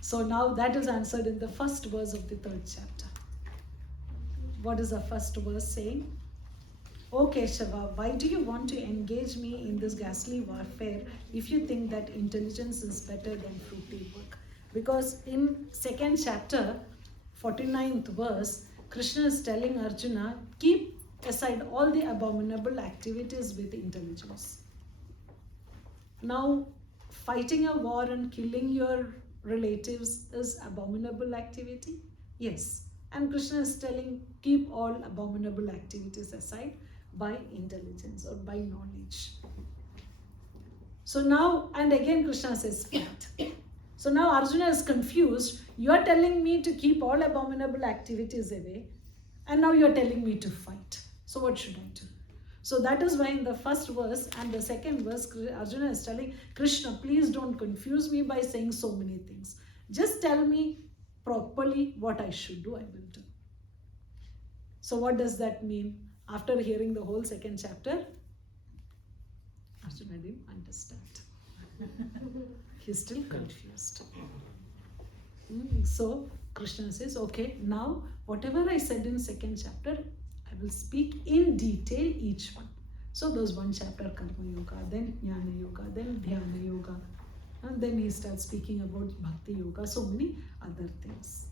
So now that is answered in the first verse of the 3rd chapter. What is the first verse saying? O Keshava, why do you want to engage me in this ghastly warfare if you think that intelligence is better than fruity work? Because in 2nd chapter, 49th verse, Krishna is telling Arjuna, keep aside all the abominable activities with intelligence. Now, fighting a war and killing your relatives is abominable activity? Yes. And Krishna is telling, keep all abominable activities aside by intelligence or by knowledge. So now, and again Krishna says, fight. So now Arjuna is confused. You are telling me to keep all abominable activities away, and now you are telling me to fight. So what should I do? So that is why in the first verse and the 2nd verse, Arjuna is telling Krishna, please don't confuse me by saying so many things. Just tell me properly what I should do, I will do. So what does that mean? After hearing the whole 2nd chapter, Arjuna didn't understand. He's still confused. So Krishna says, okay, now whatever I said in 2nd chapter, I will speak in detail each one. So there's one chapter, Karma Yoga, then Jnana Yoga, then Dhyana Yoga. And then he starts speaking about Bhakti Yoga, so many other things.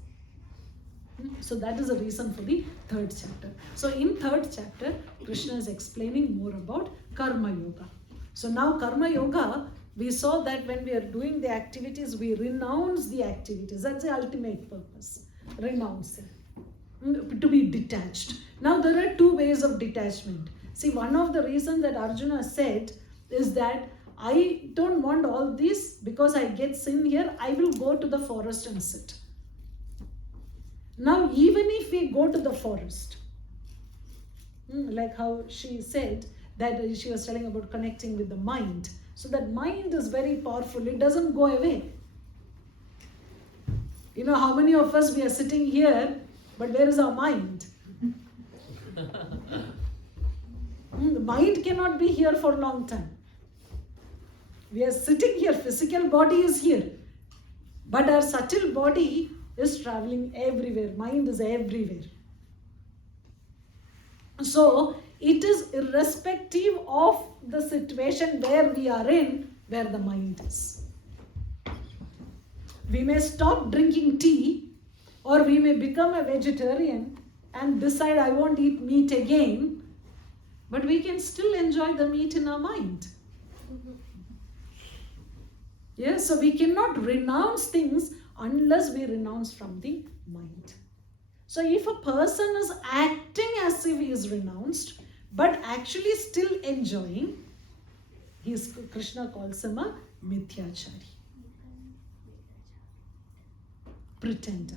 So that is the reason for the 3rd chapter. So in 3rd chapter, Krishna is explaining more about Karma Yoga. So now Karma Yoga, we saw that when we are doing the activities, we renounce the activities. That's the ultimate purpose, renouncing, to be detached. Now there are 2 ways of detachment. See, one of the reasons that Arjuna said is that I don't want all this because I get sin here, I will go to the forest and sit. Now even if we go to the forest, like how she said that she was telling about connecting with the mind. So that mind is very powerful, it doesn't go away. You know how many of us we are sitting here, but where is our mind? The mind cannot be here for a long time. We are sitting here, physical body is here, but our subtle body is traveling everywhere, mind is everywhere. So it is irrespective of the situation where we are in, where the mind is. We may stop drinking tea, or we may become a vegetarian and decide I won't eat meat again, but we can still enjoy the meat in our mind. Yes, so we cannot renounce things unless we renounce from the mind. So if a person is acting as if he is renounced, but actually still enjoying, Krishna calls him a mithyachari, pretender.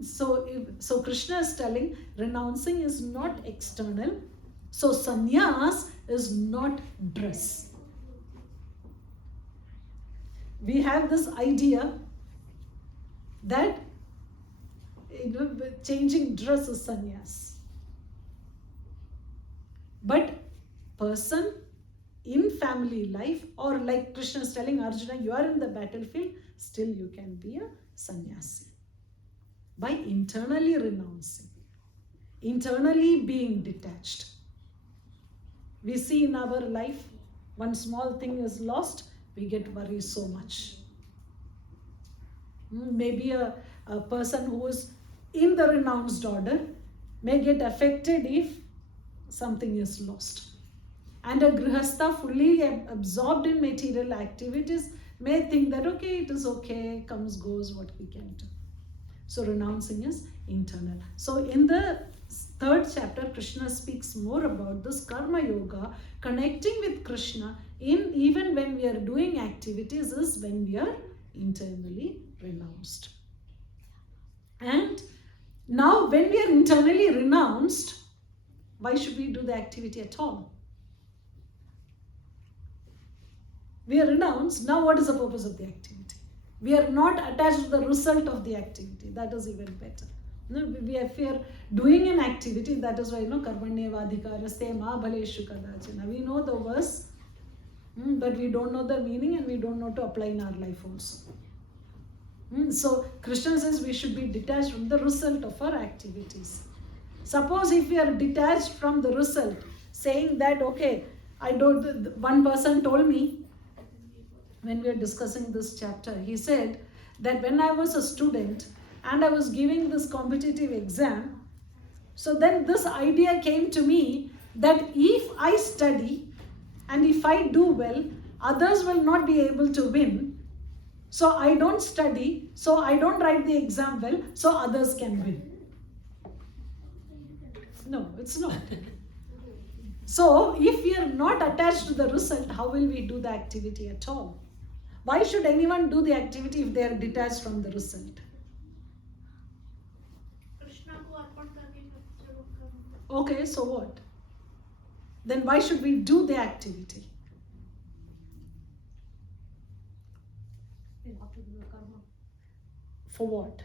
So Krishna is telling renouncing is not external. So sannyas is not dress. We have this idea that changing dress is sannyas. But person in family life, or like Krishna is telling Arjuna, you are in the battlefield, still you can be a sannyasi. By internally renouncing, internally being detached. We see in our life, one small thing is lost, we get worried so much. Maybe a person who is in the renounced order may get affected if something is lost. And a grihastha fully absorbed in material activities may think that okay, it is okay, comes, goes, what we can do. So renouncing is internal. So in the 3rd chapter, Krishna speaks more about this karma yoga, connecting with Krishna in even when we are doing activities is when we are internally renounced. And now when we are internally renounced, why should we do the activity at all? We are renounced, now what is the purpose of the activity? We are not attached to the result of the activity, that is even better. If we are doing an activity, that is why karmanyevadhikaraste ma bhaleshu kadachana. We know the verse, But we don't know the meaning and we don't know to apply in our life also. So Krishna says we should be detached from the result of our activities. Suppose if we are detached from the result, saying that, okay, one person told me when we were discussing this chapter, he said that when I was a student and I was giving this competitive exam, so then this idea came to me that if I study and if I do well, others will not be able to win. So I don't study, so I don't write the exam well, so others can win. No, it's not. So if we are not attached to the result, how will we do the activity at all? Why should anyone do the activity if they are detached from the result? Okay, so what? Then why should we do the activity? You have to do the karma. For what?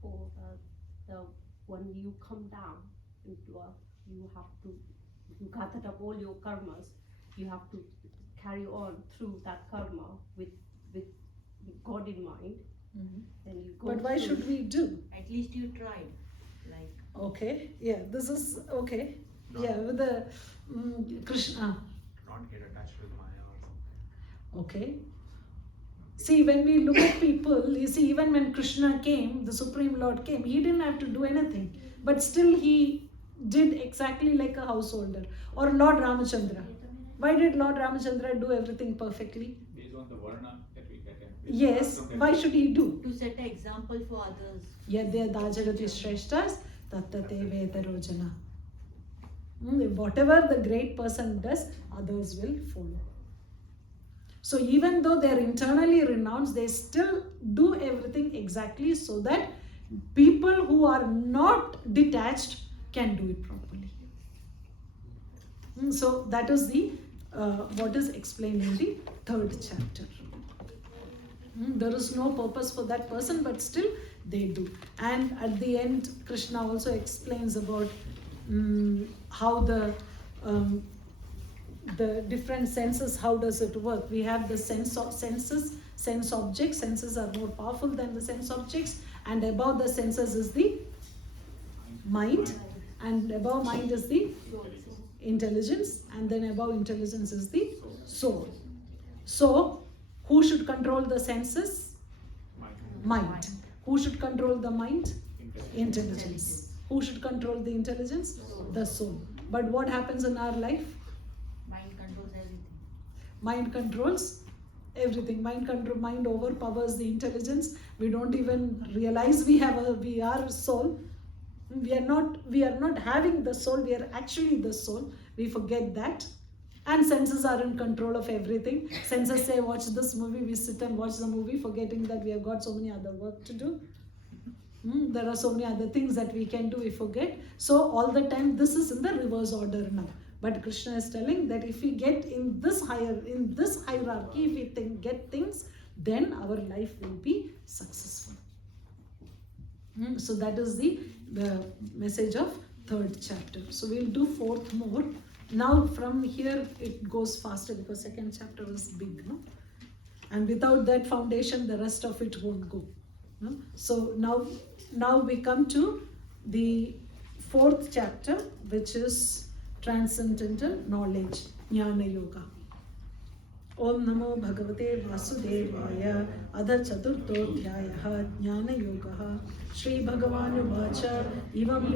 For the when you come down into you gathered up all your karmas. You have to carry on through that karma with God in mind. Then you go. But why should we do? At least you tried. Like. Okay, yeah, this is okay. Yeah, with the Krishna. Not get attached with Maya or something. Okay. See, when we look at people, you see, even when Krishna came, the Supreme Lord came, he didn't have to do anything. But still he did exactly like a householder. Or Lord Ramachandra. Why did Lord Ramachandra do everything perfectly? Based on the varna that we get in. Yes, why should he do? To set an example for others. Yadya dajagati shreshtas tattate vedarojana. Whatever the great person does, others will follow. So even though they are internally renounced, they still do everything exactly so that people who are not detached can do it properly. So that is the what is explained in the 3rd chapter. There is no purpose for that person, but still they do. And at the end, Krishna also explains about how the different senses, how does it work. We have the sense objects. Senses are more powerful than the sense objects, and above the senses is the mind, and above mind is the intelligence, and then above intelligence is the soul. So who should control the senses? Mind. Who should control the mind? Intelligence. Who should control the intelligence? The soul. But what happens in our life? Mind controls everything. Mind controls everything. Mind overpowers the intelligence. We don't even realize we are soul. We are not having the soul. We are actually the soul. We forget that. And senses are in control of everything. Senses say, watch this movie. We sit and watch the movie, forgetting that we have got so many other work to do. There are so many other things that we can do, we forget. So all the time, this is in the reverse order now. But Krishna is telling that if we get in this hierarchy, if we get things, then our life will be successful. So that is the message of 3rd chapter. So we'll do 4th more. Now from here it goes faster because 2nd chapter is big, no? And without that foundation, the rest of it won't go. No? So now we come to the 4th chapter, which is transcendental knowledge, Jnana Yoga. Om Namo Bhagavate Vasudevaya Adha Chaturthodhyayah Jnana Yoga Shri Bhagavan Uvacha Ivam